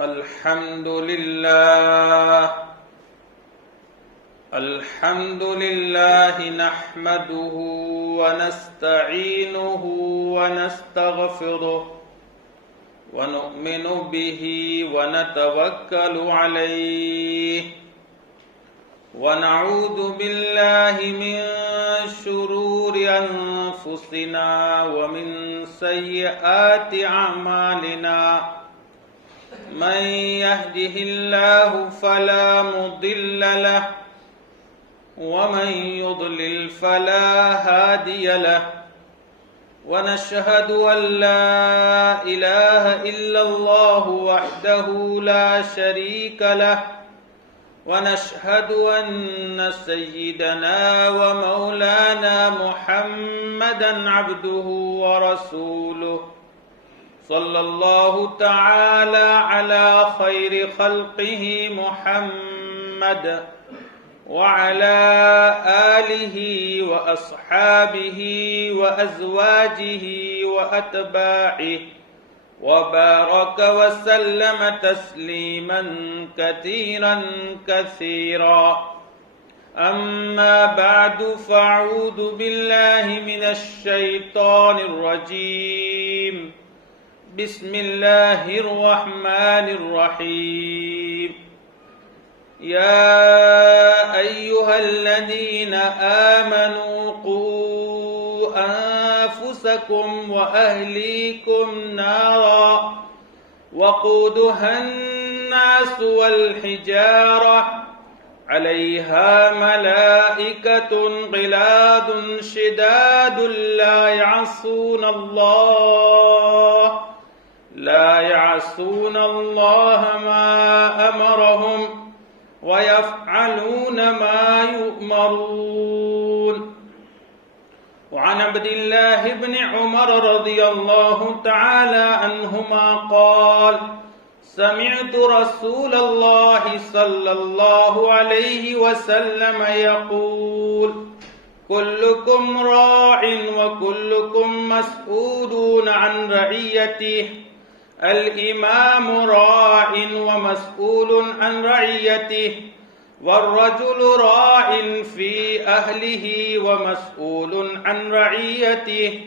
الحمد لله نحمده ونستعينه ونستغفره ونؤمن به ونتوكل عليه ونعوذ بالله من شرور أنفسنا ومن سيئات أعمالنا من يهده الله فلا مضل له ومن يضلل فلا هادي له ونشهد أن لا إله إلا الله وحده لا شريك له ونشهد أن سيدنا ومولانا محمدا عبده ورسوله صلى الله تعالى على خير خلقه محمد وعلى آله وأصحابه وأزواجه وأتباعه وبارك وسلم تسليما كثيرا كثيرا أما بعد فأعوذ بالله من الشيطان الرجيم بسم الله الرحمن الرحيم يا أيها الذين آمنوا قوا أنفسكم وأهليكم نارا وقودها الناس والحجارة عليها ملائكة غلاظ شداد لا يعصون الله ما أمرهم ويفعلون ما يؤمرون وعن عبد الله بن عمر رضي الله تعالى عنهما قال سمعت رسول الله صلى الله عليه وسلم يقول كلكم راع وكلكم مسؤول عن رعيته الإمام راع ومسؤول عن رعيته والرجل راع في أهله ومسؤول عن رعيته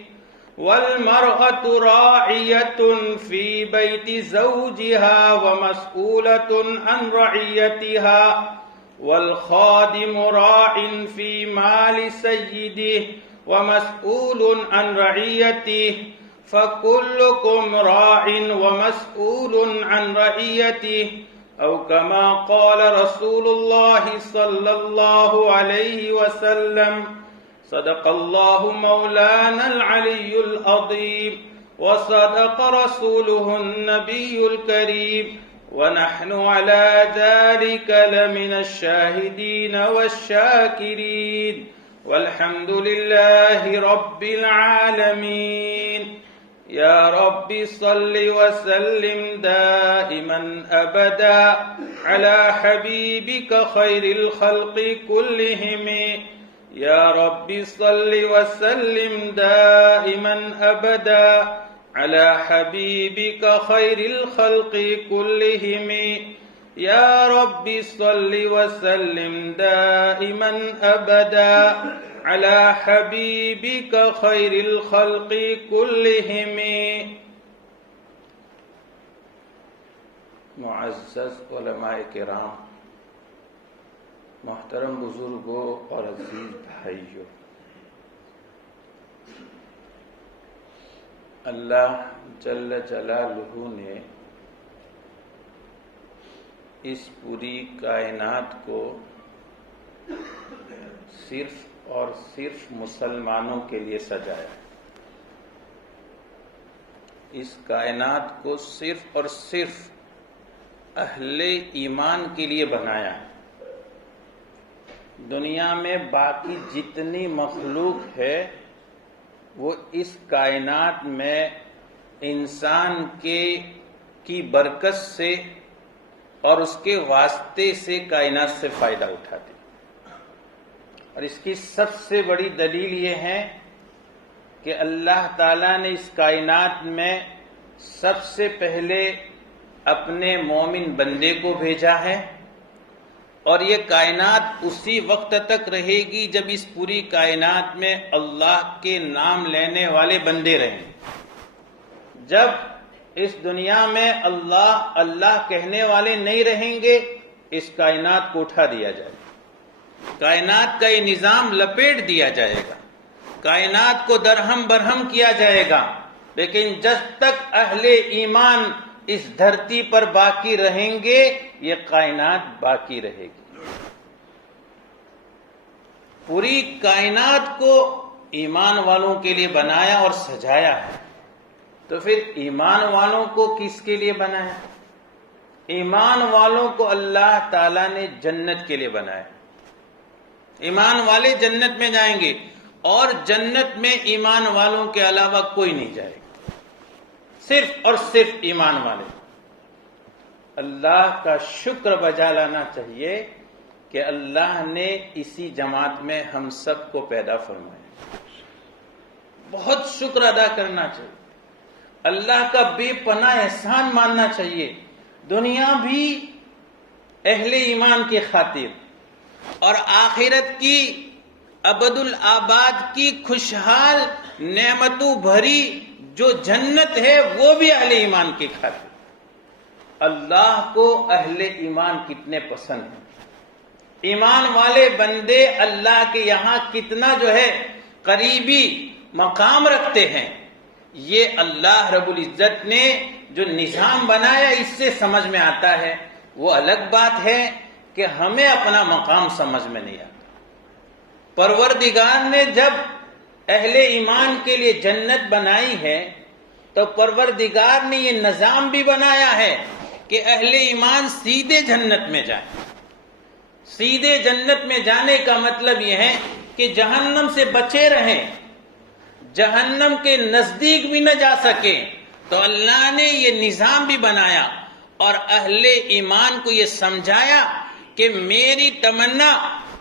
والمرأة راعية في بيت زوجها ومسؤولة عن رعيتها والخادم راع في مال سيده ومسؤول عن رعيته فكلكم راع ومسؤول عن رعيته أو كما قال رسول الله صلى الله عليه وسلم صدق الله مولانا العلي العظيم وصدق رسوله النبي الكريم ونحن على ذلك لمن الشاهدين والشاكرين والحمد لله رب العالمين يا رب صل وسلم دائما أبدا على حبيبك خير الخلق كلهم يا رب صل وسلم دائما أبدا على حبيبك خير الخلق كلهم يا رب صل وسلم دائما أبدا على حبيبك خير الخلق كلهم. معزز علماء کرام، محترم بزرگوں اور عزیز بھائیوں، اللہ جل جلالہ نے اس پوری کائنات کو صرف اور صرف مسلمانوں کے لیے سجایا. اس کائنات کو صرف اور صرف اہل ایمان کے لیے بنایا. دنیا میں باقی جتنی مخلوق ہے وہ اس کائنات میں انسان کی برکت سے اور اس کے واسطے سے کائنات سے فائدہ اٹھاتے. اور اس کی سب سے بڑی دلیل یہ ہے کہ اللہ تعالیٰ نے اس کائنات میں سب سے پہلے اپنے مومن بندے کو بھیجا ہے، اور یہ کائنات اسی وقت تک رہے گی جب اس پوری کائنات میں اللہ کے نام لینے والے بندے رہیں۔ جب اس دنیا میں اللہ اللہ کہنے والے نہیں رہیں گے، اس کائنات کو اٹھا دیا جائے گا، کائنات کا یہ نظام لپیٹ دیا جائے گا، کائنات کو درہم برہم کیا جائے گا۔ لیکن جب تک اہل ایمان اس دھرتی پر باقی رہیں گے، یہ کائنات باقی رہے گی۔ پوری کائنات کو ایمان والوں کے لیے بنایا اور سجایا ہے، تو پھر ایمان والوں کو کس کے لیے بنایا؟ ایمان والوں کو اللہ تعالیٰ نے جنت کے لیے بنایا۔ ایمان والے جنت میں جائیں گے، اور جنت میں ایمان والوں کے علاوہ کوئی نہیں جائے گا، صرف اور صرف ایمان والے۔ اللہ کا شکر بجا لانا چاہیے کہ اللہ نے اسی جماعت میں ہم سب کو پیدا فرمایا۔ بہت شکر ادا کرنا چاہیے، اللہ کا بے پناہ احسان ماننا چاہیے۔ دنیا بھی اہل ایمان کی خاطر اور آخرت کی ابد الآباد کی خوشحال نعمتوں بھری جو جنت ہے، وہ بھی اہل ایمان کی خاطر۔ اللہ کو اہل ایمان کتنے پسند ہیں، ایمان والے بندے اللہ کے یہاں کتنا جو ہے قریبی مقام رکھتے ہیں، یہ اللہ رب العزت نے جو نظام بنایا اس سے سمجھ میں آتا ہے۔ وہ الگ بات ہے کہ ہمیں اپنا مقام سمجھ میں نہیں آتا۔ پروردگار نے جب اہل ایمان کے لیے جنت بنائی ہے تو پروردگار نے یہ نظام بھی بنایا ہے کہ اہل ایمان سیدھے جنت میں جائیں۔ سیدھے جنت میں جانے کا مطلب یہ ہے کہ جہنم سے بچے رہیں، جہنم کے نزدیک بھی نہ جا سکیں۔ تو اللہ نے یہ نظام بھی بنایا اور اہل ایمان کو یہ سمجھایا کہ میری تمنا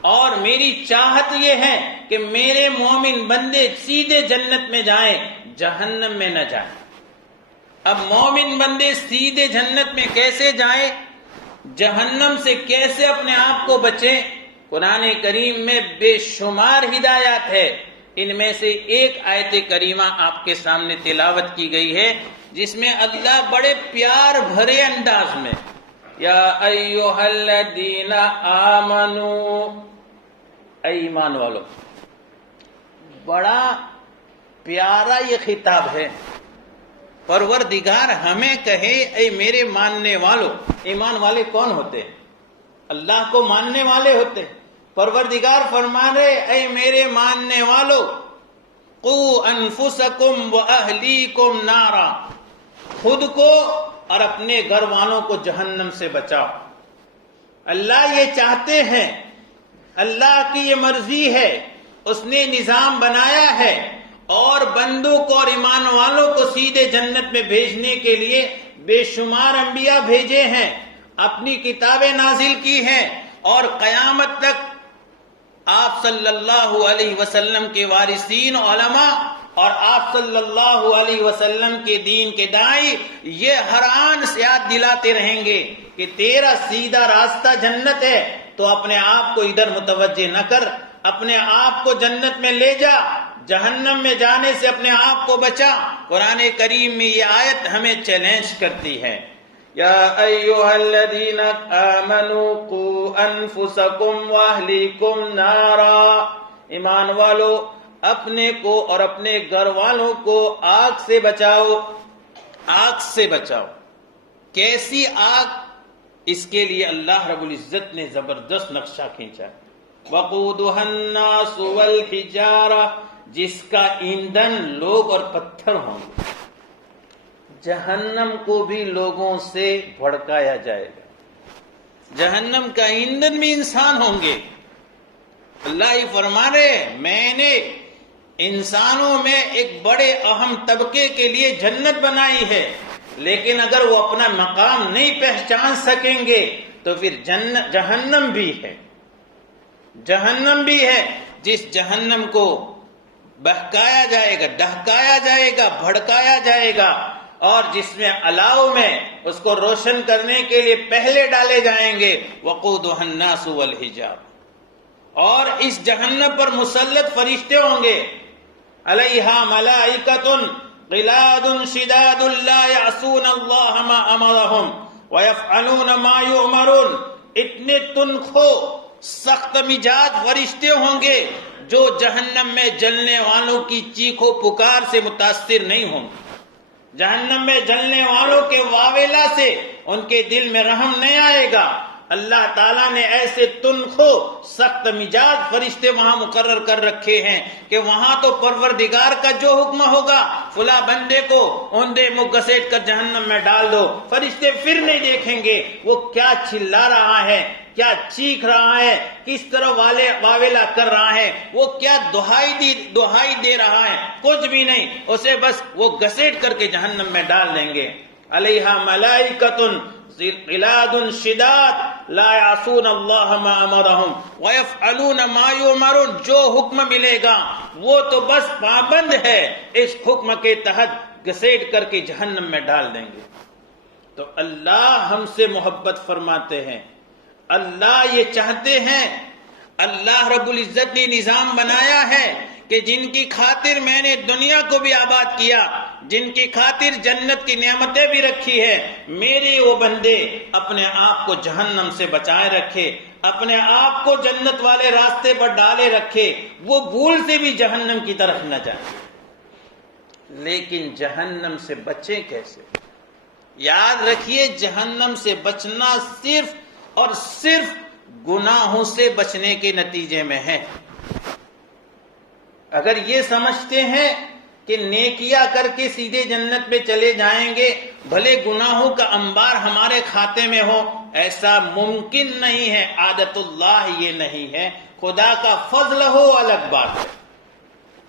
اور میری چاہت یہ ہے کہ میرے مومن بندے سیدھے جنت میں جائیں، جہنم میں نہ جائیں۔ اب مومن بندے سیدھے جنت میں کیسے جائیں، جہنم سے کیسے اپنے آپ کو بچیں؟ قرآن کریم میں بے شمار ہدایات ہے، ان میں سے ایک آیت کریمہ آپ کے سامنے تلاوت کی گئی ہے جس میں اللہ بڑے پیار بھرے انداز میں یا ایھا الذین آمنو، اے ایمان والو، بڑا پیارا یہ خطاب ہے۔ پروردگار ہمیں کہے اے میرے ماننے والو۔ ایمان والے کون ہوتے ہیں؟ اللہ کو ماننے والے ہوتے ہیں۔ پروردگار فرما رہے اے میرے ماننے والو، قوا انفسکم واہلیکم نارا، خود کو اور اپنے گھر والوں کو جہنم سے بچاؤ۔ اللہ یہ چاہتے ہیں، اللہ کی یہ مرضی ہے، اس نے نظام بنایا ہے اور بندوں کو اور ایمان والوں کو سیدھے جنت میں بھیجنے کے لیے بے شمار انبیاء بھیجے ہیں، اپنی کتابیں نازل کی ہیں، اور قیامت تک آپ صلی اللہ علیہ وسلم کے وارثین علماء اور آپ صلی اللہ علیہ وسلم کے دین کے داعی یہ ہر آن سے یاد دلاتے رہیں گے کہ تیرا سیدھا راستہ جنت ہے، تو اپنے آپ کو ادھر متوجہ نہ کر، اپنے آپ کو جنت میں لے جا، جہنم میں جانے سے اپنے آپ کو بچا۔ قرآن کریم میں یہ آیت ہمیں چیلنج کرتی ہے، یا ایھا الذین آمنوا قوا انفسکم واہلیکم نارا، ایمان والو اپنے کو اور اپنے گھر والوں کو آگ سے بچاؤ۔ آگ سے بچاؤ، کیسی آگ؟ اس کے لیے اللہ رب العزت نے زبردست نقشہ کھینچا، وقودها الناس والحجارہ، جس کا ایندھن لوگ اور پتھر ہوں گے۔ جہنم کو بھی لوگوں سے بھڑکایا جائے گا، جہنم کا ایندھن بھی انسان ہوں گے۔ اللہ ہی فرما رہے میں نے انسانوں میں ایک بڑے اہم طبقے کے لیے جنت بنائی ہے، لیکن اگر وہ اپنا مقام نہیں پہچان سکیں گے تو پھر جہنم بھی ہے، جہنم بھی ہے، جس جہنم کو بہکایا جائے گا، دہکایا جائے گا، بھڑکایا جائے گا، اور جس میں الاؤ میں اس کو روشن کرنے کے لیے پہلے ڈالے جائیں گے وقودها الناس والحجاب، اور اس جہنم پر مسلط فرشتے ہوں گے، علیہا ملائکۃ غلاد شداد لا یعصون اللہ ما امرہم ویفعلون ما یؤمرون، اتنے تنخو سخت مزاج فرشتے ہوں گے جو جہنم میں جلنے والوں کی چیخ و پکار سے متاثر نہیں ہوں گے، جہنم میں جلنے والوں کے واویلا سے ان کے دل میں رحم نہیں آئے گا۔ اللہ تعالیٰ نے ایسے تنخو سخت مزاج فرشتے وہاں مقرر کر رکھے ہیں کہ وہاں تو پروردگار کا جو حکم ہوگا فلاں بندے کو اوندے منہ گھسیٹ کر جہنم میں ڈال دو، فرشتے پھر نہیں دیکھیں گے وہ کیا چلا رہا ہے، کیا چیخ رہا ہے، کس طرح واویلا کر رہا ہے، وہ کیا دہائی دے رہا ہے، کچھ بھی نہیں، اسے بس وہ گھسیٹ کر کے جہنم میں ڈال دیں گے۔ علیہا ملائکۃ غلاد شداد لا یعصون اللہ ما امرہم ویفعلون ما یؤمرون، جو حکم ملے گا وہ تو بس پابند ہے، اس حکم کے تحت گھسیٹ کر کے جہنم میں ڈال دیں گے۔ تو اللہ ہم سے محبت فرماتے ہیں، اللہ یہ چاہتے ہیں، اللہ رب العزت نے نظام بنایا ہے کہ جن کی خاطر میں نے دنیا کو بھی آباد کیا، جن کی خاطر جنت کی نعمتیں بھی رکھی ہے، میرے وہ بندے اپنے آپ کو جہنم سے بچائے رکھے، اپنے آپ کو جنت والے راستے پر ڈالے رکھے، وہ بھول سے بھی جہنم کی طرف نہ جائیں۔ لیکن جہنم سے بچیں کیسے؟ یاد رکھیے جہنم سے بچنا صرف اور صرف گناہوں سے بچنے کے نتیجے میں ہے۔ اگر یہ سمجھتے ہیں کہ نیکیاں کر کے سیدھے جنت میں چلے جائیں گے، بھلے گناہوں کا انبار ہمارے کھاتے میں ہو، ایسا ممکن نہیں ہے۔ عادت اللہ یہ نہیں ہے، خدا کا فضل ہو الگ بات ہے۔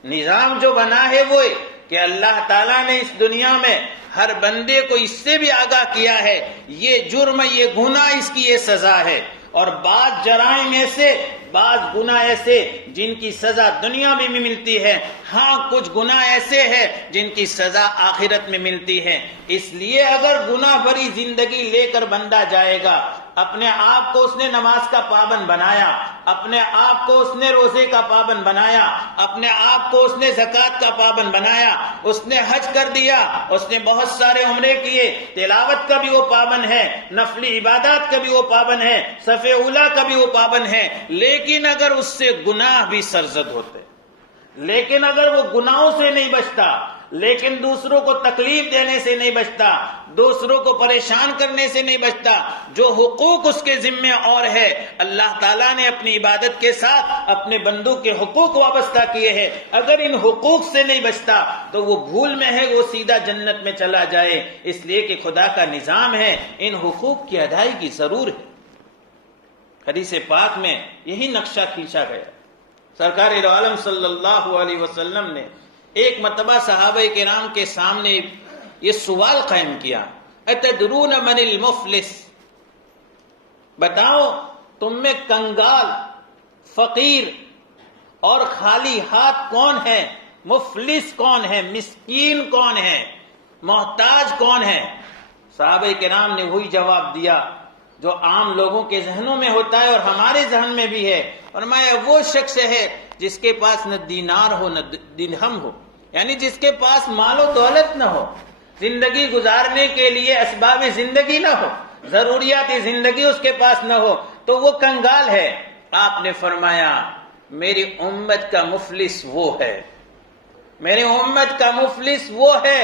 نظام جو بنا ہے وہ کہ اللہ تعالیٰ نے اس دنیا میں ہر بندے کو اس سے بھی آگاہ کیا ہے، یہ جرم، یہ گناہ، اس کی یہ سزا ہے، اور بعض جرائم ایسے، بعض گناہ ایسے جن کی سزا دنیا میں بھی ملتی ہے، ہاں کچھ گناہ ایسے ہیں جن کی سزا آخرت میں ملتی ہے۔ اس لیے اگر گناہ بھری زندگی لے کر بندہ جائے گا، اپنے آپ کو اس نے نماز کا پابند بنایا، اپنے آپ کو اس نے روزے کا پابند بنایا، اپنے آپ کو اس نے زکوٰۃ کا پابند بنایا، اس نے حج کر دیا، اس نے بہت سارے عمرے کیے، تلاوت کا بھی وہ پابند ہے، نفلی عبادات کا بھی وہ پابند ہے، صف اولیٰ کا بھی وہ پابند ہے، لیکن اگر اس سے گناہ بھی سرزد ہوتے، لیکن اگر وہ گناہوں سے نہیں بچتا، لیکن دوسروں کو تکلیف دینے سے نہیں بچتا، دوسروں کو پریشان کرنے سے نہیں بچتا، جو حقوق اس کے ذمے اور ہے، اللہ تعالیٰ نے اپنی عبادت کے ساتھ اپنے بندوں کے حقوق وابستہ کیے ہیں، اگر ان حقوق سے نہیں بچتا تو وہ بھول میں ہے، وہ سیدھا جنت میں چلا جائے، اس لیے کہ خدا کا نظام ہے، ان حقوق کی ادائیگی ضرور ہے۔ حدیث پاک میں یہی نقشہ کھینچا گیا۔ سرکار دو عالم صلی اللہ علیہ وسلم نے ایک مرتبہ صحابہ کرام کے سامنے یہ سوال قائم کیا، اتدرون من المفلس، بتاؤ تم میں کنگال، فقیر اور خالی ہاتھ کون ہے؟ مفلس کون ہے؟ مسکین کون ہے؟ محتاج کون ہے؟ صحابہ کرام نے وہی جواب دیا جو عام لوگوں کے ذہنوں میں ہوتا ہے اور ہمارے ذہن میں بھی ہے، فرمایا وہ شخص ہے جس کے پاس نہ دینار ہو نہ درہم ہو، یعنی جس کے پاس مال و دولت نہ ہو، زندگی گزارنے کے لیے اسباب زندگی نہ ہو، ضروریات زندگی اس کے پاس نہ ہو، تو وہ کنگال ہے۔ آپ نے فرمایا میری امت کا مفلس وہ ہے، میری امت کا مفلس وہ ہے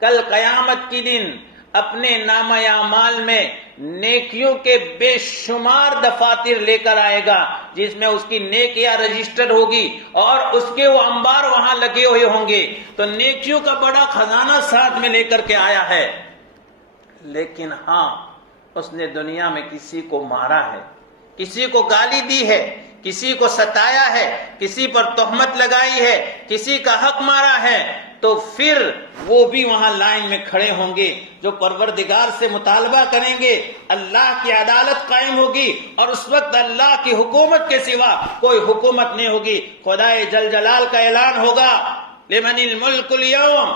کل قیامت کی دن اپنے نامہ اعمال میں نیکیوں کے بے شمار دفاتر لے کر آئے گا، جس میں اس کی نیکیاں رجسٹر ہوگی اور اس کے وہ انبار وہاں لگے ہوئے ہوں گے، تو نیکیوں کا بڑا خزانہ ساتھ میں لے کر کے آیا ہے، لیکن ہاں اس نے دنیا میں کسی کو مارا ہے، کسی کو گالی دی ہے، کسی کو ستایا ہے، کسی پر تہمت لگائی ہے، کسی کا حق مارا ہے، تو پھر وہ بھی وہاں لائن میں کھڑے ہوں گے، جو پروردگار سے مطالبہ کریں گے، اللہ کی عدالت قائم ہوگی، اور اس وقت اللہ کی حکومت کے سوا کوئی حکومت نہیں ہوگی۔ خدائے جل جلال کا اعلان ہوگا لمن الملک اليوم،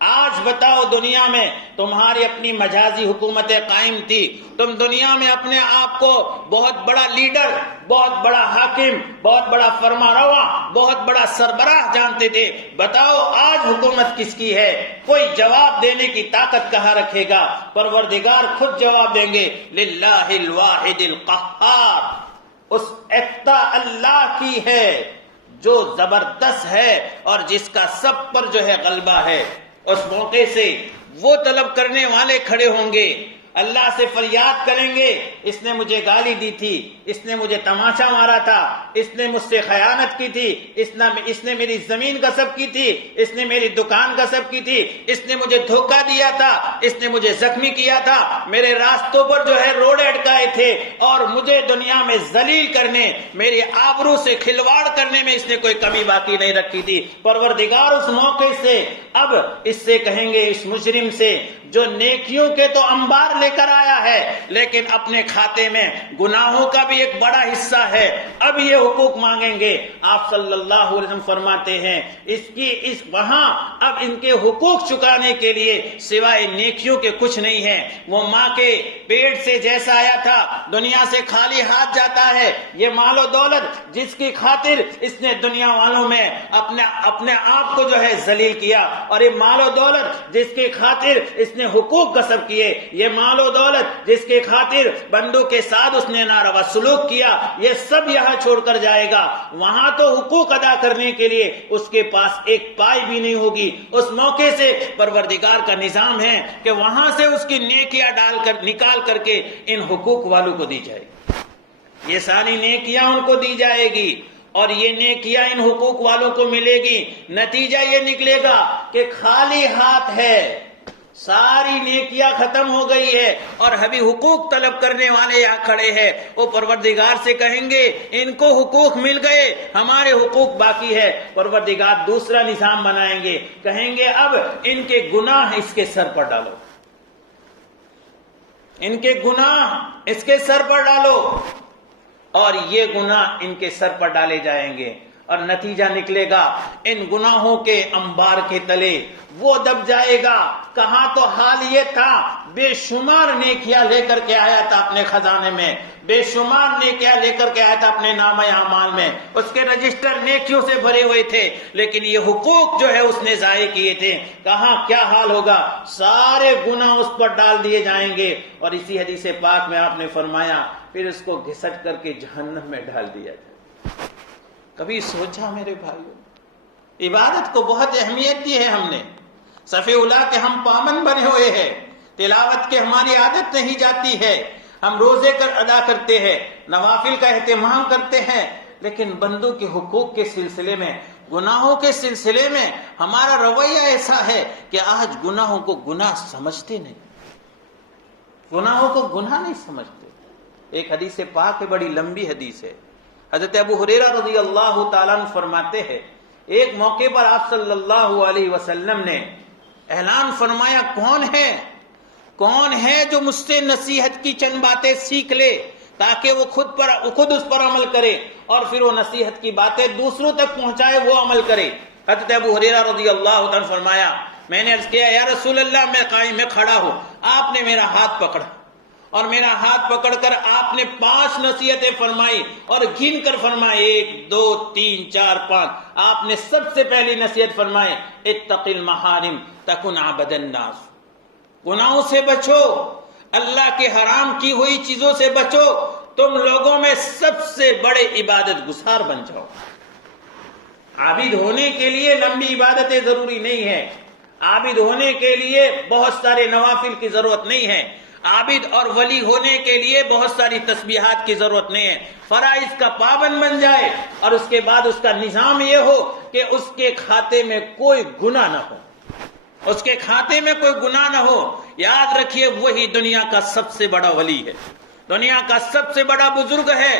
آج بتاؤ دنیا میں تمہاری اپنی مجازی حکومتیں قائم تھی، تم دنیا میں اپنے آپ کو بہت بڑا لیڈر، بہت بڑا حاکم، بہت بڑا فرمانروا، بہت بڑا سربراہ جانتے تھے، بتاؤ آج حکومت کس کی ہے؟ کوئی جواب دینے کی طاقت کہاں رکھے گا؟ پروردگار خود جواب دیں گے، للہ الواحد القہار، اس ایکتا اللہ کی ہے جو زبردست ہے اور جس کا سب پر جو ہے غلبہ ہے۔ اس موقع سے وہ طلب کرنے والے کھڑے ہوں گے، اللہ سے فریاد کریں گے، اس نے مجھے گالی دی تھی، اس نے مجھے تماچا مارا تھا، اس نے مجھ سے خیانت کی تھی، اس نے میری زمین غصب کی تھی، اس نے میری دکان غصب کی تھی، اس نے مجھے دھوکہ دیا تھا، اس نے مجھے زخمی کیا تھا، میرے راستوں پر جو ہے روڑے اٹکائے تھے اور مجھے دنیا میں ذلیل کرنے، میری آبرو سے کھلواڑ کرنے میں اس نے کوئی کمی باقی نہیں رکھی تھی۔ پروردگار اس موقع سے اب اس سے کہیں گے، اس مجرم سے جو نیکیوں کے تو انبار لے کر آیا ہے لیکن اپنے کھاتے میں گناہوں کا بھی ایک بڑا حصہ ہے، اب یہ حقوق مانگیں گے۔ آپ صلی اللہ علیہ وسلم فرماتے ہیں وہاں اب ان کے حقوق چکانے کے لیے سوائے نیکیوں کے کچھ نہیں ہے۔ وہ ماں کے پیٹ سے جیسا آیا تھا دنیا سے خالی ہاتھ جاتا ہے، یہ مال و دولت جس کی خاطر اس نے دنیا والوں میں اپنے آپ کو جو ہے ذلیل کیا، اور یہ مال و دولت جس کی خاطر اس نے حقوق غصب کیے، یہ مال و دولت جس کے خاطر بندوں کے ساتھ اس نے ناروا سلوک کیا، یہ سب یہاں چھوڑ کر جائے گا۔ وہاں تو حقوق ادا کرنے کے لیے اس کے پاس ایک پائی بھی نہیں ہوگی۔ اس موقع سے پروردگار کا نظام ہے کہ وہاں سے اس کی نیکیاں نکال کر کے ان حقوق والوں کو دی جائے گی، یہ ساری نیکیاں ان کو دی جائے گی اور یہ نیکیاں ان حقوق والوں کو ملے گی۔ نتیجہ یہ نکلے گا کہ خالی ہاتھ ہے، ساری نیکیاں ختم ہو گئی ہے اور ابھی حقوق طلب کرنے والے یہاں کھڑے ہیں۔ وہ پروردگار سے کہیں گے ان کو حقوق مل گئے، ہمارے حقوق باقی ہے۔ پروردگار دوسرا نظام بنائیں گے، کہیں گے اب ان کے گناہ اس کے سر پر ڈالو، ان کے گناہ اس کے سر پر ڈالو، اور یہ گناہ ان کے سر پر ڈالے جائیں گے، اور نتیجہ نکلے گا ان گناہوں کے انبار کے تلے وہ دب جائے گا۔ کہاں تو حال یہ تھا بے شمار نیکیاں لے کر کے آیا تھا اپنے خزانے میں، بے شمار نیکیاں لے کر کے آیا تھا اپنے نامہ اعمال میں، اس کے رجسٹر نیکیوں سے بھرے ہوئے تھے، لیکن یہ حقوق جو ہے اس نے ضائع کیے تھے۔ کہاں کیا حال ہوگا؟ سارے گناہ اس پر ڈال دیے جائیں گے، اور اسی حدیث پاک میں آپ نے فرمایا پھر اس کو گھسٹ کر کے جہنم میں ڈال دیا جائے۔ کبھی سوچا میرے بھائیوں، عبادت کو بہت اہمیت دی ہے ہم نے، صف اولا کے ہم پابند بنے ہوئے ہیں، تلاوت کے ہماری عادت نہیں جاتی ہے، ہم روزے ادا کرتے ہیں، نوافل کا اہتمام کرتے ہیں، لیکن بندوں کے حقوق کے سلسلے میں، گناہوں کے سلسلے میں ہمارا رویہ ایسا ہے کہ آج گناہوں کو گناہ سمجھتے نہیں، گناہوں کو گناہ نہیں سمجھتے۔ ایک حدیث پاک ہے، بڑی لمبی حدیث ہے، حضرت ابو ہریرہ رضی اللہ تعالیٰ عنہ فرماتے ہیں ایک موقع پر آپ صلی اللہ علیہ وسلم نے اعلان فرمایا، کون ہے جو مجھ سے نصیحت کی چند باتیں سیکھ لے تاکہ وہ خود اس پر عمل کرے اور پھر وہ نصیحت کی باتیں دوسروں تک پہنچائے، وہ عمل کرے۔ حضرت ابو ہریرہ رضی اللہ عنہ فرمایا، میں نے عرض کیا یا رسول اللہ میں قائم میں کھڑا ہوں، آپ نے میرا ہاتھ پکڑا اور میرا ہاتھ پکڑ کر آپ نے 5 نصیحتیں فرمائی اور گن کر فرمائی 1 2 3 4 5۔ آپ نے سب سے پہلی نصیحت فرمائی، اتق المحارم تکن عبد الناس، گناہوں سے بچو، اللہ کے حرام کی ہوئی چیزوں سے بچو، تم لوگوں میں سب سے بڑے عبادت گزار بن جاؤ۔ عابد ہونے کے لیے لمبی عبادتیں ضروری نہیں ہیں، عابد ہونے کے لیے بہت سارے نوافل کی ضرورت نہیں ہے، عابد اور ولی ہونے کے لیے بہت ساری تسبیحات کی ضرورت نہیں ہے۔ فرائض کا پابند بن جائے اور اس کے بعد اس کا نظام یہ ہو کہ اس کے کھاتے میں کوئی گناہ نہ ہو، اس کے کھاتے میں کوئی گناہ نہ ہو۔ یاد رکھیے وہی دنیا کا سب سے بڑا ولی ہے، دنیا کا سب سے بڑا بزرگ ہے،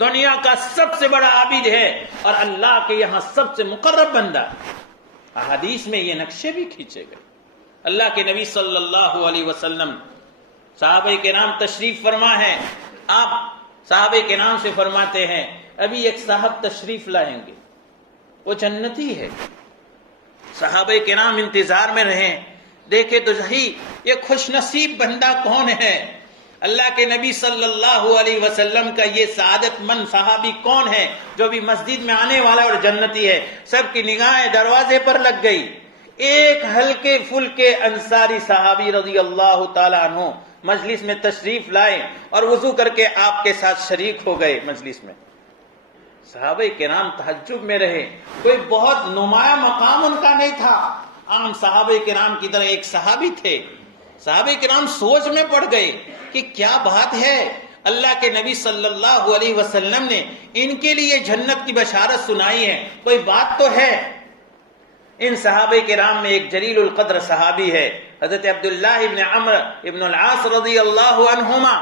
دنیا کا سب سے بڑا عابد ہے، اور اللہ کے یہاں سب سے مقرب بندہ۔ احادیث میں یہ نقشے بھی کھینچے گئے۔ اللہ کے نبی صلی اللہ علیہ وسلم، صحابہ کرام تشریف فرما ہے، آپ صحابہ کرام سے فرماتے ہیں ابھی ایک صاحب تشریف لائیں گے، وہ جنتی ہے، صحابہ کرام انتظار میں رہے. دیکھے تو صحیح یہ خوش نصیب بندہ کون ہے؟ اللہ کے نبی صلی اللہ علیہ وسلم کا یہ سعادت مند صحابی کون ہے جو بھی مسجد میں آنے والا اور جنتی ہے؟ سب کی نگاہیں دروازے پر لگ گئی. ایک ہلکے پھلکے انصاری صحابی رضی اللہ تعالیٰ عنہ مجلس میں تشریف لائے اور وضو کر کے آپ کے ساتھ شریک ہو گئے مجلس میں. صحابہ کرام تعجب میں رہے. کوئی بہت نمایاں مقام ان کا نہیں تھا، عام صحابہ کرام کی طرح ایک صحابی تھے. صحابہ کرام سوچ میں پڑ گئے کہ کیا بات ہے، اللہ کے نبی صلی اللہ علیہ وسلم نے ان کے لیے جنت کی بشارت سنائی ہے، کوئی بات تو ہے. ان صحابہ کرام میں ایک جلیل القدر صحابی ہے، حضرت عبداللہ ابن عمرو ابن العاص رضی اللہ عنہما.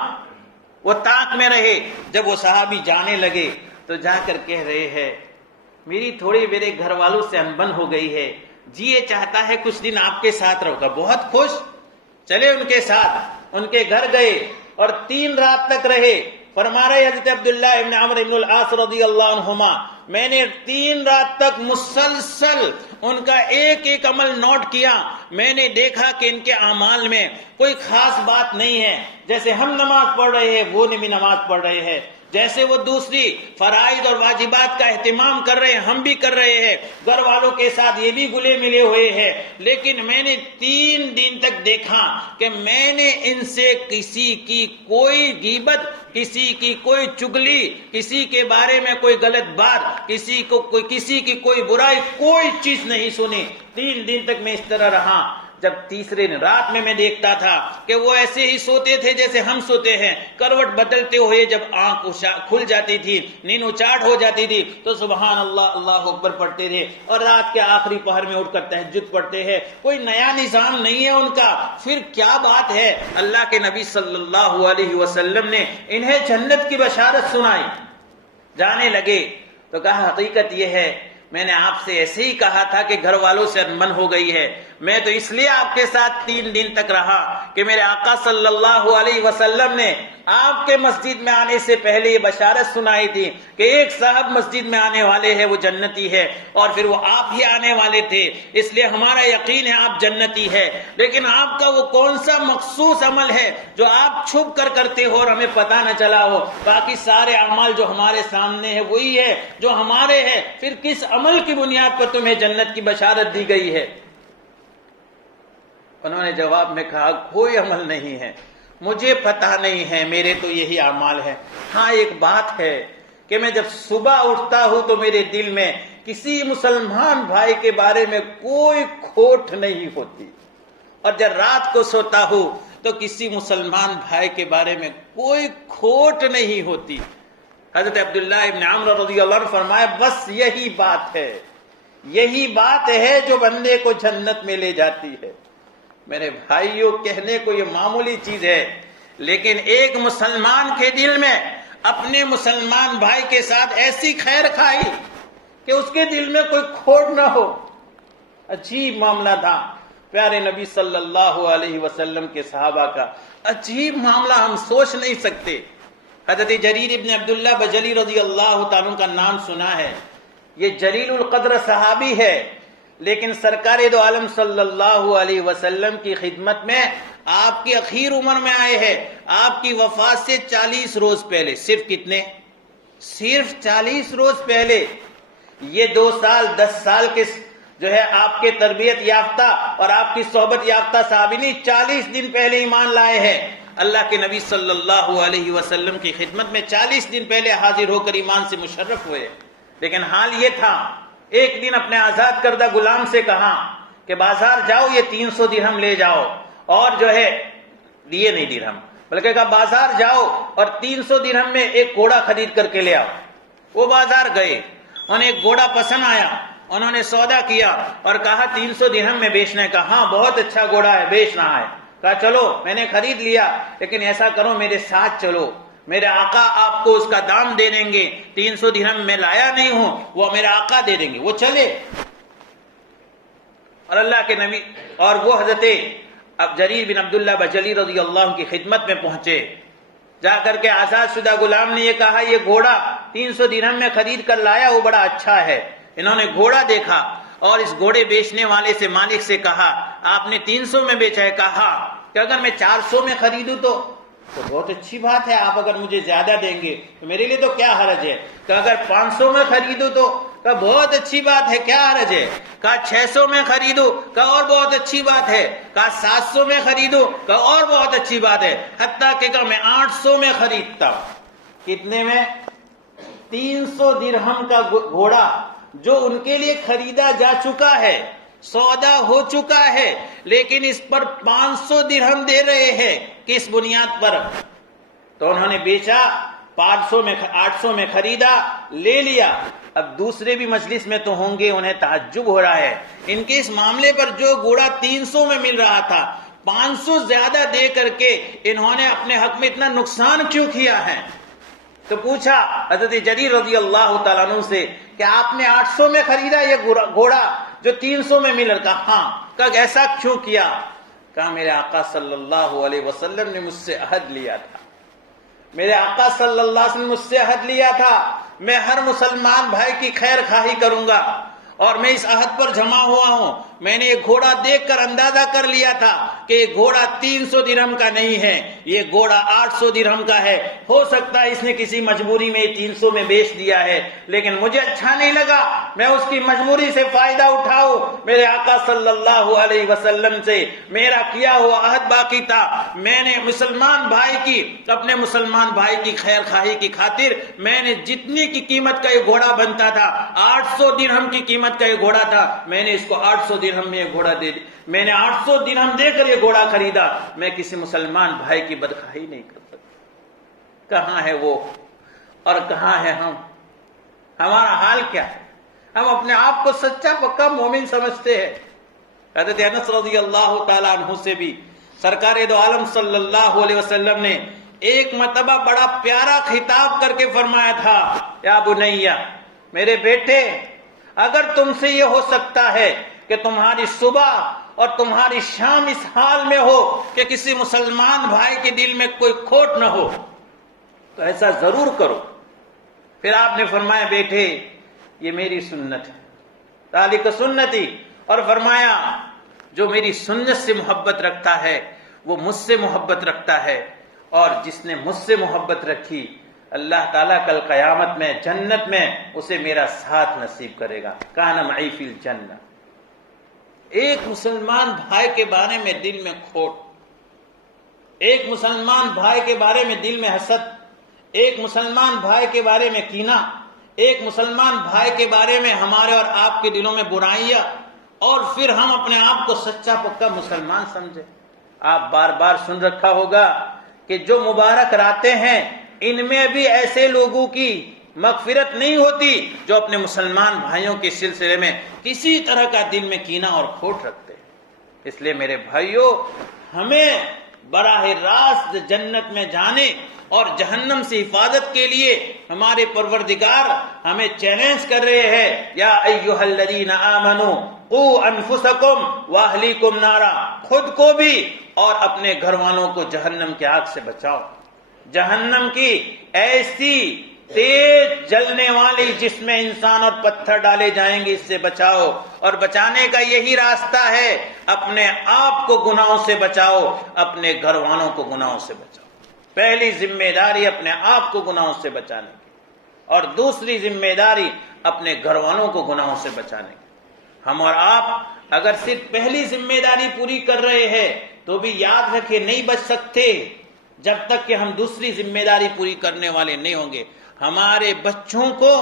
وہ طاق میں رہے. جب وہ صحابی جانے لگے تو جا کر کہہ رہے ہیں میری تھوڑی میرے گھر والوں سے انبن ہو گئی ہے، جی یہ چاہتا ہے کچھ دن آپ کے ساتھ رہو گا. بہت خوش. چلے ان کے ساتھ، ان کے گھر گئے اور 3 رات تک رہے. فرما رہے حضرت عبداللہ ابن عمرو ابن العاص رضی اللہ عنہما میں نے 3 رات تک مسلسل ان کا ایک ایک عمل نوٹ کیا. میں نے دیکھا کہ ان کے اعمال میں کوئی خاص بات نہیں ہے. جیسے ہم نماز پڑھ رہے ہیں وہ بھی نماز پڑھ رہے ہیں، جیسے وہ دوسری فرائض اور واجبات کا اہتمام کر رہے ہیں ہم بھی کر رہے ہیں، گھر والوں کے ساتھ یہ بھی گلے ملے ہوئے ہیں. لیکن میں نے 3 دن تک دیکھا کہ میں نے ان سے کسی کی کوئی غیبت، کسی کی کوئی چگلی، کسی کے بارے میں کوئی غلط بات، کسی کی کوئی برائی، کوئی چیز نہیں سنی. 3 دن تک میں اس طرح رہا. جب تیسرے رات میں دیکھتا تھا کہ وہ ایسے ہی سوتے تھے جیسے ہم سوتے ہیں، کروٹ بدلتے ہوئے جب آنکھ کھل جاتی تھی، نیند اچاٹ ہو جاتی تھی تو سبحان اللہ اللہ اکبر پڑھتے تھے، اور رات کے آخری پہر میں اٹھ کر تہجد پڑھتے ہیں. کوئی نیا نظام نہیں ہے ان کا. پھر کیا بات ہے؟ اللہ کے نبی صلی اللہ علیہ وسلم نے انہیں جنت کی بشارت سنائی. جانے لگے تو کہا حقیقت یہ ہے میں نے آپ سے ایسے ہی کہا تھا کہ گھر والوں سے انبن ہو گئی ہے. میں تو اس لیے آپ کے ساتھ 3 دن تک رہا کہ میرے آقا صلی اللہ علیہ وسلم نے آپ کے مسجد میں آنے سے پہلے یہ بشارت سنائی تھی کہ ایک صاحب مسجد میں آنے والے ہیں وہ جنتی ہے، اور پھر وہ آپ ہی آنے والے تھے. اس لیے ہمارا یقین ہے آپ جنتی ہے. لیکن آپ کا وہ کون سا مخصوص عمل ہے جو آپ چھپ کر کرتے ہو اور ہمیں پتہ نہ چلا ہو؟ باقی سارے اعمال جو ہمارے سامنے ہے وہی ہے جو ہمارے ہیں. پھر کس عمل کی بنیاد پر تمہیں جنت کی بشارت دی گئی ہے؟ انہوں نے جواب میں کہا کوئی عمل نہیں ہے، مجھے پتہ نہیں ہے، میرے تو یہی اعمال ہے. ہاں ایک بات ہے کہ میں جب صبح اٹھتا ہوں تو میرے دل میں کسی مسلمان بھائی کے بارے میں کوئی کھوٹ نہیں ہوتی، اور جب رات کو سوتا ہوں تو کسی مسلمان بھائی کے بارے میں کوئی کھوٹ نہیں ہوتی. حضرت عبداللہ ابن عمرو رضی اللہ عنہ فرمایا بس یہی بات ہے، یہی بات ہے جو بندے کو جنت میں لے جاتی ہے. میرے بھائیوں کہنے کو یہ معمولی چیز ہے، لیکن ایک مسلمان کے دل میں اپنے مسلمان بھائی کے ساتھ ایسی خیر خواہی کہ اس کے دل میں کوئی کھوٹ نہ ہو. عجیب معاملہ تھا پیارے نبی صلی اللہ علیہ وسلم کے صحابہ کا. عجیب معاملہ ہم سوچ نہیں سکتے. حضرت جریر ابن عبداللہ بجلی رضی اللہ تعالیٰ کا نام سنا ہے. یہ جلیل القدر صحابی ہے، لیکن سرکار دو عالم صلی اللہ علیہ وسلم کی خدمت میں آپ کی اخیر عمر میں آئے ہیں. آپ کی وفات سے 40 روز پہلے، صرف کتنے؟ صرف 40 روز پہلے. یہ 2 سال 10 سال کے جو ہے آپ کے تربیت یافتہ اور آپ کی صحبت یافتہ صحابی نہیں، 40 دن پہلے ایمان لائے ہیں. اللہ کے نبی صلی اللہ علیہ وسلم کی خدمت میں 40 دن پہلے حاضر ہو کر ایمان سے مشرف ہوئے. لیکن حال یہ تھا، ایک دن اپنے آزاد کردہ غلام سے کہا کہ بازار جاؤ یہ 300 درہم لے جاؤ، اور جو ہے لیے نہیں درہم بلکہ کہا بازار جاؤ اور 300 درہم میں ایک گھوڑا خرید کر کے لے آؤ. وہ بازار گئے، انہیں ایک گھوڑا پسند آیا، انہوں نے سودا کیا اور کہا 300 درہم میں بیچنے کا. ہاں بہت اچھا گھوڑا ہے، بیچنا ہے. کہا چلو میں نے خرید لیا، لیکن ایسا کرو میرے ساتھ چلو، میرے آقا آپ کو اس کا دام دے دیں گے. 300 درہم میں لایا نہیں ہوں، وہ میرے آقا دے دیں گے. وہ چلے اور اللہ کے نبی اور وہ حضرت اب جریر بن عبداللہ بجلی رضی اللہ عنہ کی خدمت میں پہنچے. جا کر کے آزاد شدہ غلام نے یہ کہا یہ گھوڑا 300 درہم میں خرید کر لایا، وہ بڑا اچھا ہے. انہوں نے گھوڑا دیکھا اور اس گھوڑے بیچنے والے سے مالک سے کہا آپ نے 300 میں بیچا ہے؟ کہا کہ اگر میں 400 میں خریدوں تو بہت اچھی بات ہے، آپ اگر مجھے زیادہ دیں گے تو میرے لیے تو کیا حرج ہے۔ کہ اگر 500 میں خریدوں تو کہا بہت اچھی بات ہے، کیا حرج ہے۔ کہا 600 میں خریدوں، کہا اور بہت اچھی بات ہے۔ کہا 700 میں خریدوں، کہا اور بہت اچھی بات ہے۔ حتیٰ کہ کہا میں 800 میں خریدتا ہوں۔ کتنے میں؟ 300 درہم کا گھوڑا جو ان کے لیے خریدا جا چکا ہے، سودا ہو چکا ہے، لیکن اس پر 500 درہم دے رہے ہیں۔ کس بنیاد پر؟ تو انہوں نے بیچا، 800 میں خریدا، لے لیا۔ اب دوسرے بھی مجلس میں تو ہوں گے، انہیں تعجب ہو رہا ہے ان کے اس معاملے پر۔ جو گھوڑا 300 میں مل رہا تھا 500 زیادہ دے کر کے انہوں نے اپنے حق میں اتنا نقصان کیوں کیا ہے؟ تو پوچھا حضرت جریر رضی اللہ تعالیٰ عنہ سے کہ آپ نے 800 میں خریدا یہ گھوڑا جو 300 میں مل رہا تھا؟ ہاں۔ کہا ایسا کیوں کیا؟ کہا میرے آقا صلی اللہ علیہ وسلم نے مجھ سے عہد لیا تھا، میرے آقا صلی اللہ علیہ وسلم نے مجھ سے عہد لیا تھا میں ہر مسلمان بھائی کی خیر خواہی کروں گا، اور میں اس عہد پر جمع ہوا ہوں۔ میں نے یہ گھوڑا دیکھ کر اندازہ کر لیا تھا کہ یہ گھوڑا 300 درہم کا نہیں ہے، یہ گھوڑا 800 درہم کا ہے۔ ہو سکتا ہے اس نے کسی مجبوری میں 300 میں بیچ دیا ہے، لیکن مجھے اچھا نہیں لگا میں اس کی مجبوری سے فائدہ اٹھاؤں۔ میرے آقا صلی اللہ علیہ وسلم سے میرا کیا ہوا عہد باقی تھا، میں نے مسلمان بھائی کی، اپنے مسلمان بھائی کی خیر خواہی کی خاطر میں نے جتنی کی قیمت کا یہ گھوڑا بنتا تھا، 800 درہم کی قیمت کا یہ گھوڑا تھا، میں نے اس کو 800 درہم میں یہ گھوڑا دے دی، میں نے 800 درہم دے کر یہ گھوڑا خریدا۔ میں کسی مسلمان بھائی کی بدخواہی نہیں کر سکتا۔ کہاں ہے وہ اور کہاں ہے ہم؟ ہمارا حال کیا ہے؟ ہم اپنے آپ کو سچا پکا مومن سمجھتے ہیں۔ حضرت انس رضی اللہ تعالیٰ عنہ سے بھی سرکار دو عالم صلی اللہ علیہ وسلم نے ایک مرتبہ بڑا پیارا خطاب کر کے فرمایا تھا، یا بنیہ، میرے بیٹے، اگر تم سے یہ ہو سکتا ہے کہ تمہاری صبح اور تمہاری شام اس حال میں ہو کہ کسی مسلمان بھائی کے دل میں کوئی کھوٹ نہ ہو تو ایسا ضرور کرو۔ پھر آپ نے فرمایا بیٹے یہ میری سنت ہے، ذالک سنتی، اور فرمایا جو میری سنت سے محبت رکھتا ہے وہ مجھ سے محبت رکھتا ہے، اور جس نے مجھ سے محبت رکھی اللہ تعالیٰ کل قیامت میں جنت میں اسے میرا ساتھ نصیب کرے گا، کان معی فی الجنہ۔ ایک مسلمان بھائی کے بارے میں دل میں کھوٹ، ایک مسلمان بھائی کے بارے میں دل میں حسد، ایک مسلمان بھائی کے بارے میں کینہ، ایک مسلمان بھائی کے بارے میں ہمارے اور آپ کے دلوں میں برائیاں، اور پھر ہم اپنے آپ کو سچا پکا مسلمان سمجھے۔ آپ بار بار سن رکھا ہوگا کہ جو مبارک راتیں ہیں ان میں بھی ایسے لوگوں کی مغفرت نہیں ہوتی جو اپنے مسلمان بھائیوں کے سلسلے میں کسی طرح کا دل میں کینہ اور کھوٹ رکھتے ہیں۔ اس لیے میرے بھائیوں، ہمیں براہ راست جنت میں جانے اور جہنم سے حفاظت کے لیے ہمارے پروردگار ہمیں چیلنج کر رہے ہیں، یا ایھا الذین آمنوا قوا انفسکم واہلیکم نارا، خود کو بھی اور اپنے گھر والوں کو جہنم کی آگ سے بچاؤ۔ جہنم کی ایسی تیز جلنے والی جس میں انسان اور پتھر ڈالے جائیں گے، اس سے بچاؤ، اور بچانے کا یہی راستہ ہے اپنے آپ کو گناہوں سے بچاؤ، اپنے گھر والوں کو گناہوں سے بچاؤ۔ پہلی ذمہ داری اپنے آپ کو گناہوں سے بچانے کی، اور دوسری ذمہ داری اپنے گھر والوں کو گناہوں سے بچانے کی۔ ہم اور آپ اگر صرف پہلی ذمہ داری پوری کر رہے ہیں تو بھی یاد رکھے نہیں بچ سکتے جب تک کہ ہم دوسری ذمہ داری پوری کرنے والے نہیں ہوں گے۔ ہمارے بچوں کو،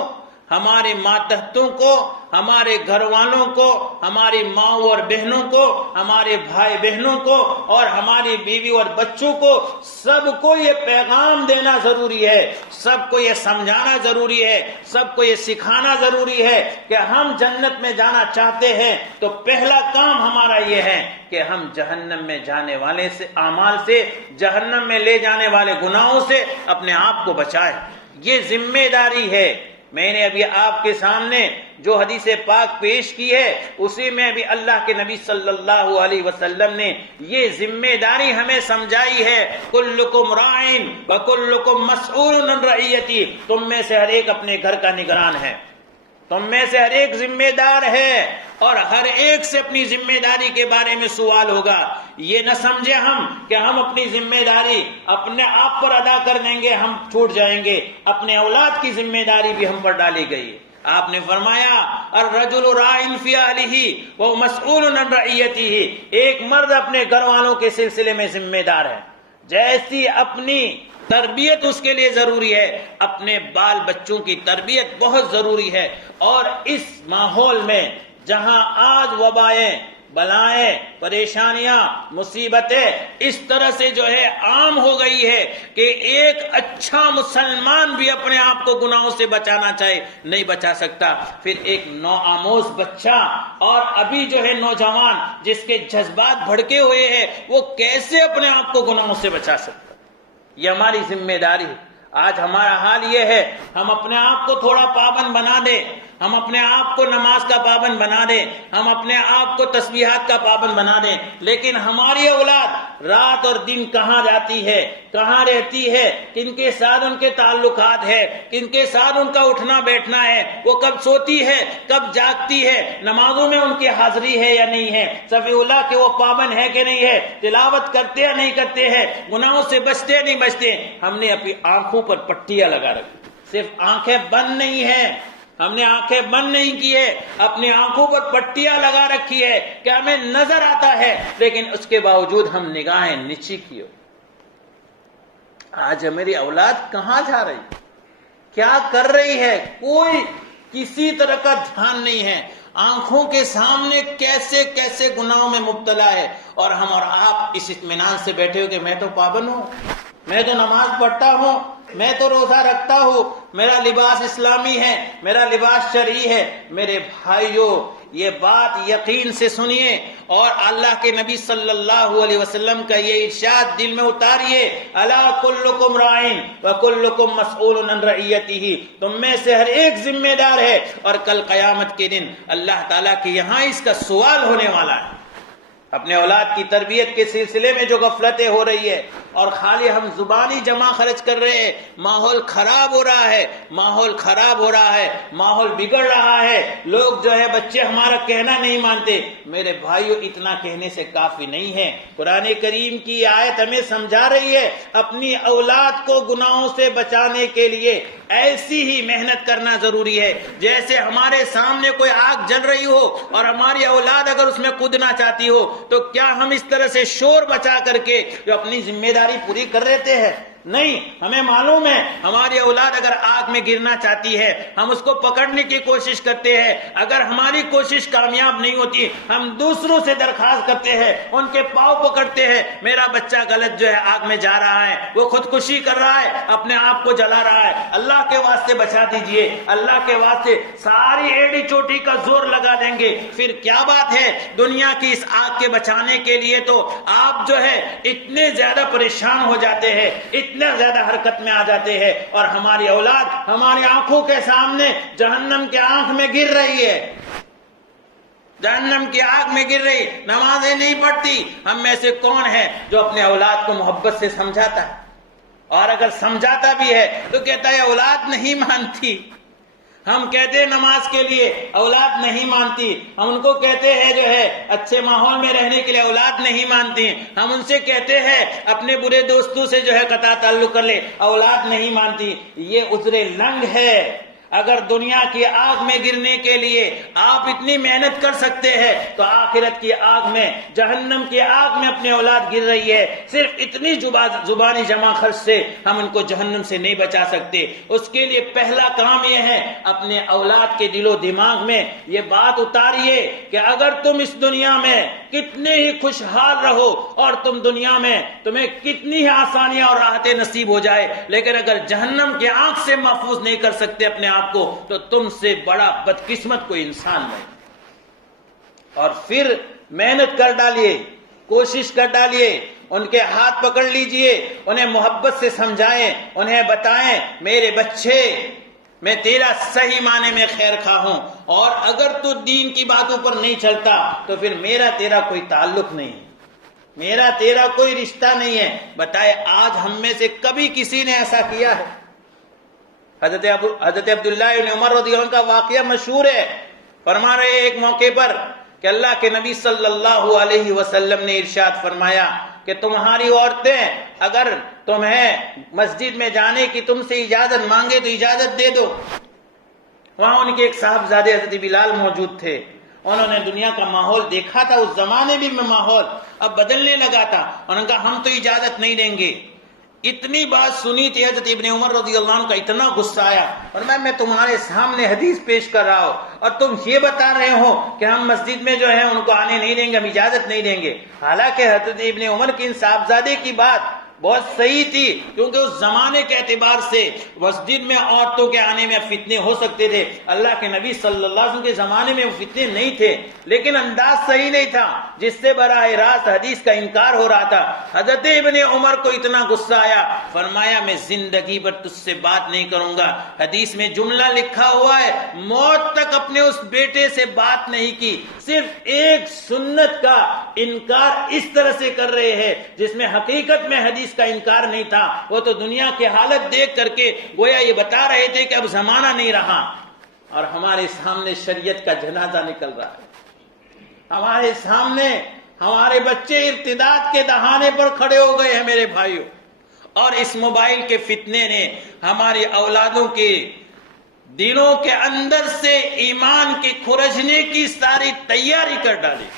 ہمارے ماتحتوں کو، ہمارے گھر والوں کو، ہماری ماں اور بہنوں کو، ہمارے بھائی بہنوں کو، اور ہماری بیوی اور بچوں کو، سب کو یہ پیغام دینا ضروری ہے، سب کو یہ سمجھانا ضروری ہے، سب کو یہ سکھانا ضروری ہے کہ ہم جنت میں جانا چاہتے ہیں تو پہلا کام ہمارا یہ ہے کہ ہم جہنم میں جانے والے سے اعمال سے، جہنم میں لے جانے والے گناہوں سے اپنے آپ کو بچائیں۔ یہ ذمہ داری ہے۔ میں نے ابھی آپ کے سامنے جو حدیث پاک پیش کی ہے اسی میں بھی اللہ کے نبی صلی اللہ علیہ وسلم نے یہ ذمہ داری ہمیں سمجھائی ہے، کلکم راعٍ وکلکم مسئول عن رعیتہ، تم میں سے ہر ایک اپنے گھر کا نگران ہے، تم میں سے ہر ایک ذمہ دار ہے اور ہر ایک سے اپنی ذمہ داری کے بارے میں سوال ہوگا. یہ نہ سمجھے ہم کہ ہم اپنی ذمہ داری اپنے آپ پر ادا کر دیں گے, ہم چھوٹ جائیں گے. اپنے اولاد کی ذمہ داری بھی ہم پر ڈالی گئی ہے. آپ نے فرمایا الرجل راع فی اہلہ ومسئول عن رعیتہ, ایک مرد اپنے گھر والوں کے سلسلے میں ذمہ دار ہے. جیسی اپنی تربیت اس کے لیے ضروری ہے, اپنے بال بچوں کی تربیت بہت ضروری ہے. اور اس ماحول میں جہاں آج وبائیں, بلائیں, پریشانیاں, مصیبتیں اس طرح سے جو ہے عام ہو گئی ہے کہ ایک اچھا مسلمان بھی اپنے آپ کو گناہوں سے بچانا چاہے نہیں بچا سکتا. پھر ایک نوآموز بچہ اور ابھی جو ہے نوجوان جس کے جذبات بھڑکے ہوئے ہیں وہ کیسے اپنے آپ کو گناہوں سے بچا سکتا؟ یہ ہماری ذمہ داری ہے. آج ہمارا حال یہ ہے, ہم اپنے آپ کو تھوڑا پابند بنا دیں, ہم اپنے آپ کو نماز کا پابند بنا دیں, ہم اپنے آپ کو تسبیحات کا پابند بنا دیں, لیکن ہماری اولاد رات اور دن کہاں جاتی ہے, کہاں رہتی ہے, کن کے ساتھ ان کے تعلقات ہے, کن کے ساتھ ان کا اٹھنا بیٹھنا ہے, وہ کب سوتی ہے, کب جاگتی ہے, نمازوں میں ان کی حاضری ہے یا نہیں ہے, صف اولیٰ کے وہ پابند ہے کہ نہیں ہے, تلاوت کرتے یا نہیں کرتے ہیں, گناہوں سے بچتے یا نہیں بچتے. ہم نے اپنی آنکھوں پر پٹیاں لگا رکھی, صرف آنکھیں بند نہیں ہیں, ہم نے آنکھیں بند نہیں کی ہے, اپنی آنکھوں پر پٹیاں لگا رکھی ہے کہ ہمیں نظر آتا ہے لیکن اس کے باوجود ہم نگاہیں نیچی کی ہو. آج ہماری اولاد کہاں جا رہی, کیا کر رہی ہے, کوئی کسی طرح کا دھیان نہیں ہے. آنکھوں کے سامنے کیسے کیسے گناہوں میں مبتلا ہے, اور ہم اور آپ اس اطمینان سے بیٹھے ہو کہ میں تو پابند ہوں, میں تو نماز پڑھتا ہوں, میں تو روزہ رکھتا ہوں, میرا لباس اسلامی ہے, میرا لباس شرعی ہے. میرے بھائیوں, یہ بات یقین سے سنیے اور اللہ کے نبی صلی اللہ علیہ وسلم کا یہ ارشاد دل میں اتاریے, الا کلکم راعٍ وکلکم مسئول عن رعیتہ, تم میں سے ہر ایک ذمہ دار ہے اور کل قیامت کے دن اللہ تعالیٰ کے یہاں اس کا سوال ہونے والا ہے. اپنے اولاد کی تربیت کے سلسلے میں جو غفلتیں ہو رہی ہے اور خالی ہم زبانی جمع خرچ کر رہے ہیں, ماحول خراب ہو رہا ہے, ماحول خراب ہو رہا ہے, ماحول بگڑ رہا ہے. لوگ جو ہے بچے ہمارا کہنا نہیں مانتے. میرے بھائیو, اتنا کہنے سے کافی نہیں ہے. قرآن کریم کی آیت ہمیں سمجھا رہی ہے اپنی اولاد کو گناہوں سے بچانے کے لیے ایسی ہی محنت کرنا ضروری ہے جیسے ہمارے سامنے کوئی آگ جل رہی ہو اور ہماری اولاد اگر اس میں کودنا چاہتی ہو تو کیا ہم اس طرح سے شور بچا کر کے جو اپنی ذمہ داری پوری کر لیتے ہیں؟ نہیں, ہمیں معلوم ہے ہماری اولاد اگر آگ میں گرنا چاہتی ہے ہم اس کو پکڑنے کی کوشش کرتے ہیں. اگر ہماری کوشش کامیاب نہیں ہوتی ہم دوسروں سے درخواست کرتے ہیں, ان کے پاؤں پکڑتے ہیں, میرا بچہ غلط جو ہے آگ میں جا رہا ہے, وہ خودکشی کر رہا ہے, اپنے آپ کو جلا رہا ہے, اللہ کے واسطے بچا دیجئے, اللہ کے واسطے. ساری ایڑی چوٹی کا زور لگا دیں گے. پھر کیا بات ہے, دنیا کی اس آگ کے بچانے کے لیے تو آپ جو ہے اتنے زیادہ پریشان ہو جاتے ہیں, اتنا زیادہ حرکت میں آ جاتے ہیں, اور ہماری اولاد ہماری آنکھوں کے سامنے جہنم کے آنکھ میں گر رہی ہے, جہنم کی آگ میں گر رہی, نمازیں نہیں پڑھتی. ہم میں سے کون ہے جو اپنے اولاد کو محبت سے سمجھاتا ہے, اور اگر سمجھاتا بھی ہے تو کہتا ہے اولاد نہیں مانتی. ہم کہتے ہیں نماز کے لیے, اولاد نہیں مانتی. ہم ان کو کہتے ہیں جو ہے اچھے ماحول میں رہنے کے لیے, اولاد نہیں مانتی. ہم ان سے کہتے ہیں اپنے برے دوستوں سے جو ہے قطع تعلق کر لے, اولاد نہیں مانتی. یہ عذر لنگ ہے. اگر دنیا کی آگ میں گرنے کے لیے آپ اتنی محنت کر سکتے ہیں تو آخرت کی آگ میں, جہنم کی آگ میں اپنی اولاد گر رہی ہے. صرف اتنی زبانی جمع خرچ سے ہم ان کو جہنم سے نہیں بچا سکتے. اس کے لیے پہلا کام یہ ہے اپنے اولاد کے دل و دماغ میں یہ بات اتاریے کہ اگر تم اس دنیا میں کتنے ہی خوشحال رہو اور تم دنیا میں تمہیں کتنی ہی آسانیاں اور راحتیں نصیب ہو جائے, لیکن اگر جہنم کی آگ سے محفوظ نہیں کر سکتے اپنے آپ کو تو تم سے بڑا بدقسمت کوئی انسان نہیں. اور پھر محنت کر ڈالیے, کوشش کر ڈالیے, ان کے ہاتھ پکڑ لیجئے, انہیں محبت سے سمجھائیں, انہیں بتائیں میرے بچے میں تیرا صحیح معنی میں خیر خواہ ہوں, اور اگر تو دین کی باتوں پر نہیں چلتا تو پھر میرا تیرا کوئی تعلق نہیں, میرا تیرا کوئی رشتہ نہیں ہے. بتائے آج ہم میں سے کبھی کسی نے ایسا کیا ہے؟ حضرت عبداللہ بن عمر رضی اللہ عنہ کا واقعہ مشہور ہے. فرما رہے ایک موقع پر کہ اللہ کے نبی صلی اللہ علیہ وسلم نے ارشاد فرمایا کہ تمہاری عورتیں اگر تمہیں مسجد میں جانے کی تم سے اجازت مانگے تو اجازت دے دو. وہاں ان کے ایک صاحبزادے حضرت بلال موجود تھے. انہوں نے دنیا کا ماحول دیکھا تھا، اس زمانے میں ماحول اب بدلنے لگا تھا. انہوں نے کہا ہم تو اجازت نہیں دیں گے. اتنی بات سنی تھی حضرت ابن عمر رضی اللہ عنہ کا اتنا غصہ آیا، اور میں تمہارے سامنے حدیث پیش کر رہا ہوں اور تم یہ بتا رہے ہو کہ ہم مسجد میں جو ہے ان کو آنے نہیں دیں گے، ہم اجازت نہیں دیں گے. حالانکہ حضرت ابن عمر کی ان صاحبزادے کی بات بہت صحیح تھی، کیونکہ اس زمانے کے اعتبار سے مسجد میں عورتوں کے آنے میں فتنے ہو سکتے تھے. اللہ کے نبی صلی اللہ علیہ وسلم کے زمانے میں وہ فتنے نہیں تھے، لیکن انداز صحیح نہیں تھا جس سے براہ راست حدیث کا انکار ہو رہا تھا. حضرت ابن عمر کو اتنا غصہ آیا، فرمایا میں زندگی بھر تجھ سے بات نہیں کروں گا. حدیث میں جملہ لکھا ہوا ہے، موت تک اپنے اس بیٹے سے بات نہیں کی. صرف ایک سنت کا انکار اس طرح سے کر رہے ہیں جس میں حقیقت میں حدیث کا انکار نہیں تھا. وہ تو دنیا کی حالت دیکھ کر کے گویا یہ بتا رہے تھے کہ اب زمانہ نہیں رہا، اور ہمارے سامنے شریعت کا جنازہ نکل رہا ہے. ہمارے سامنے ہمارے بچے ارتداد کے دہانے پر کھڑے ہو گئے ہیں میرے بھائیوں. اور اس موبائل کے فتنے نے ہماری اولادوں کے دلوں کے اندر سے ایمان کے کھرجنے کی ساری تیاری کر ڈالی.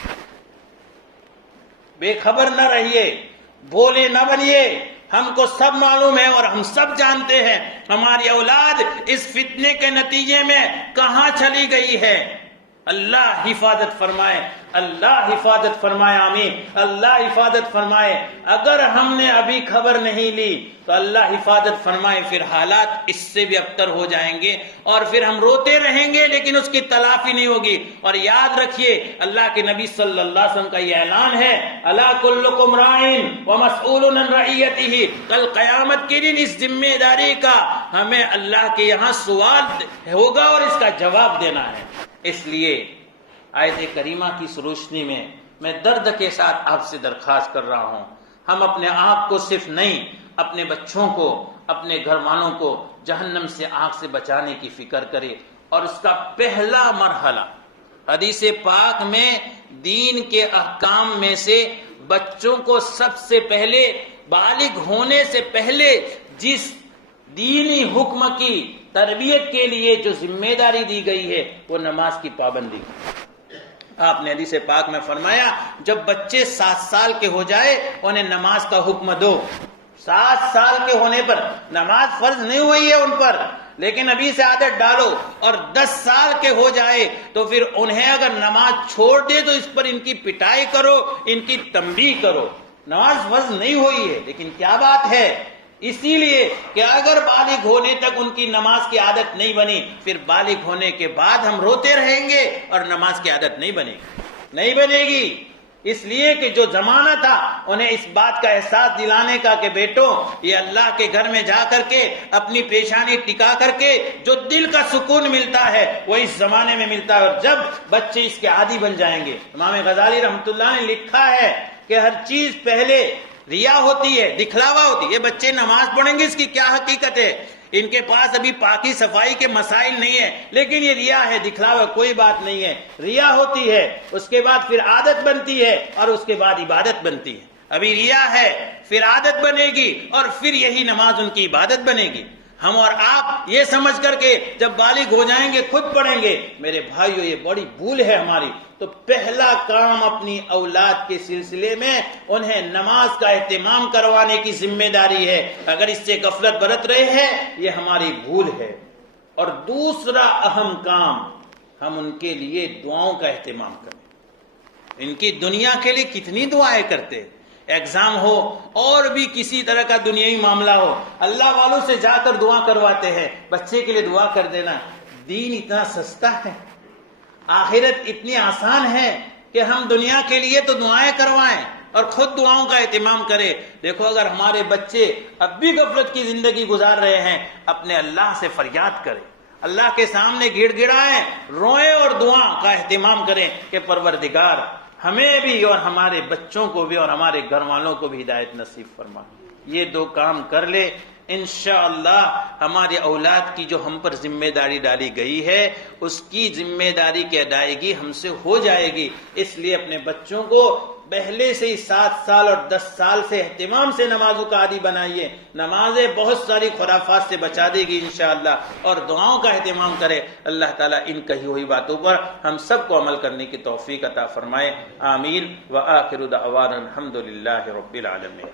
بے خبر نہ رہیے، بھولے نہ بنیے. ہم کو سب معلوم ہے اور ہم سب جانتے ہیں ہماری اولاد اس فتنے کے نتیجے میں کہاں چلی گئی ہے. اللہ حفاظت فرمائے، اللہ حفاظت فرمائے، آمین. اللہ حفاظت فرمائے. اگر ہم نے ابھی خبر نہیں لی تو اللہ حفاظت فرمائے، پھر حالات اس سے بھی ابتر ہو جائیں گے اور پھر ہم روتے رہیں گے لیکن اس کی تلافی نہیں ہوگی. اور یاد رکھیے اللہ کے نبی صلی اللہ علیہ وسلم کا یہ اعلان ہے، الا کلکم راعٍ ومسئول عن رعیتہ. کل قیامت کے دن اس ذمہ داری کا ہمیں اللہ کے یہاں سوال ہوگا اور اس کا جواب دینا ہے. اس لیے آیت کریمہ کی اس روشنی میں درد کے ساتھ آپ سے درخواست کر رہا ہوں، ہم اپنے آپ کو صرف نہیں، اپنے بچوں کو، اپنے گھر والوں کو جہنم سے آگ سے بچانے کی فکر کریں. اور اس کا پہلا مرحلہ حدیث پاک میں دین کے احکام میں سے بچوں کو سب سے پہلے بالغ ہونے سے پہلے جس دینی حکم کی تربیت کے لیے جو ذمہ داری دی گئی ہے وہ نماز کی پابندی. آپ نے حدیث پاک میں فرمایا جب بچے 7 سال کے ہو جائے انہیں نماز کا حکم دو. 7 سال کے ہونے پر نماز فرض نہیں ہوئی ہے ان پر، لیکن ابھی سے عادت ڈالو. اور 10 سال کے ہو جائے تو پھر انہیں اگر نماز چھوڑ دے تو اس پر ان کی پٹائی کرو، ان کی تنبیہ کرو. نماز فرض نہیں ہوئی ہے، لیکن کیا بات ہے، اسی لیے کہ اگر بالغ ہونے تک ان کی نماز کی عادت نہیں بنی، پھر بالغ ہونے کے بعد ہم روتے رہیں گے اور نماز کی عادت نہیں بنے گی. اس لیے کہ جو زمانہ تھا انہیں اس بات کا احساس دلانے کا کہ بیٹوں یہ اللہ کے گھر میں جا کر کے اپنی پیشانی ٹکا کر کے جو دل کا سکون ملتا ہے وہ اس زمانے میں ملتا ہے. اور جب بچے اس کے عادی بن جائیں گے، امام غزالی رحمۃ اللہ نے لکھا ہے کہ ہر چیز پہلے ریا ہوتی ہے، دکھلاوا ہوتی ہے. یہ بچے نماز پڑھیں گے اس کی کیا حقیقت ہے؟ ان کے پاس ابھی پاکی صفائی کے مسائل نہیں ہیں، لیکن یہ ریا ہے، دکھلاوا کوئی بات نہیں ہے. ریا ہوتی ہے، اس کے بعد پھر عادت بنتی ہے اور اس کے بعد عبادت بنتی ہے. ابھی ریا ہے، پھر عادت بنے گی اور پھر یہی نماز ان کی عبادت بنے گی. ہم اور آپ یہ سمجھ کر کے جب بالغ ہو جائیں گے خود پڑھیں گے. میرے بھائیو یہ بڑی بھول ہے ہماری. تو پہلا کام اپنی اولاد کے سلسلے میں انہیں نماز کا اہتمام کروانے کی ذمہ داری ہے. اگر اس سے غفلت برت رہے ہیں یہ ہماری بھول ہے. اور دوسرا اہم کام، ہم ان کے لیے دعاؤں کا اہتمام کریں. ان کی دنیا کے لیے کتنی دعائیں کرتے، ایگزام ہو اور بھی کسی طرح کا دنیاوی معاملہ ہو، اللہ والوں سے جا کر دعا کرواتے ہیں. بچے کے لیے دعا کر دینا. دین اتنا سستا ہے، آخرت اتنی آسان ہے کہ ہم دنیا کے لیے تو دعائیں کروائیں اور خود دعاؤں کا اہتمام کریں. دیکھو اگر ہمارے بچے اب بھی غفلت کی زندگی گزار رہے ہیں، اپنے اللہ سے فریاد کریں، اللہ کے سامنے گڑ گڑائیں، روئیں اور دعا کا اہتمام کریں کہ پروردگار ہمیں بھی اور ہمارے بچوں کو بھی اور ہمارے گھر والوں کو بھی ہدایت نصیب فرما. یہ 2 کام کر لے، انشاءاللہ ہماری اولاد کی جو ہم پر ذمہ داری ڈالی گئی ہے اس کی ذمہ داری کی ادائیگی ہم سے ہو جائے گی۔ اس لیے اپنے بچوں کو پہلے سے ہی 7 سال اور 10 سال سے اہتمام سے نمازوں کا عادی بنائیے۔ نمازیں بہت ساری خرافات سے بچا دے گی انشاءاللہ، اور دعاؤں کا اہتمام کرے۔ اللہ تعالیٰ ان کہی ہوئی باتوں پر ہم سب کو عمل کرنے کی توفیق عطا فرمائے، آمین۔ وآخر دعوانا الحمدللہ رب العالمین۔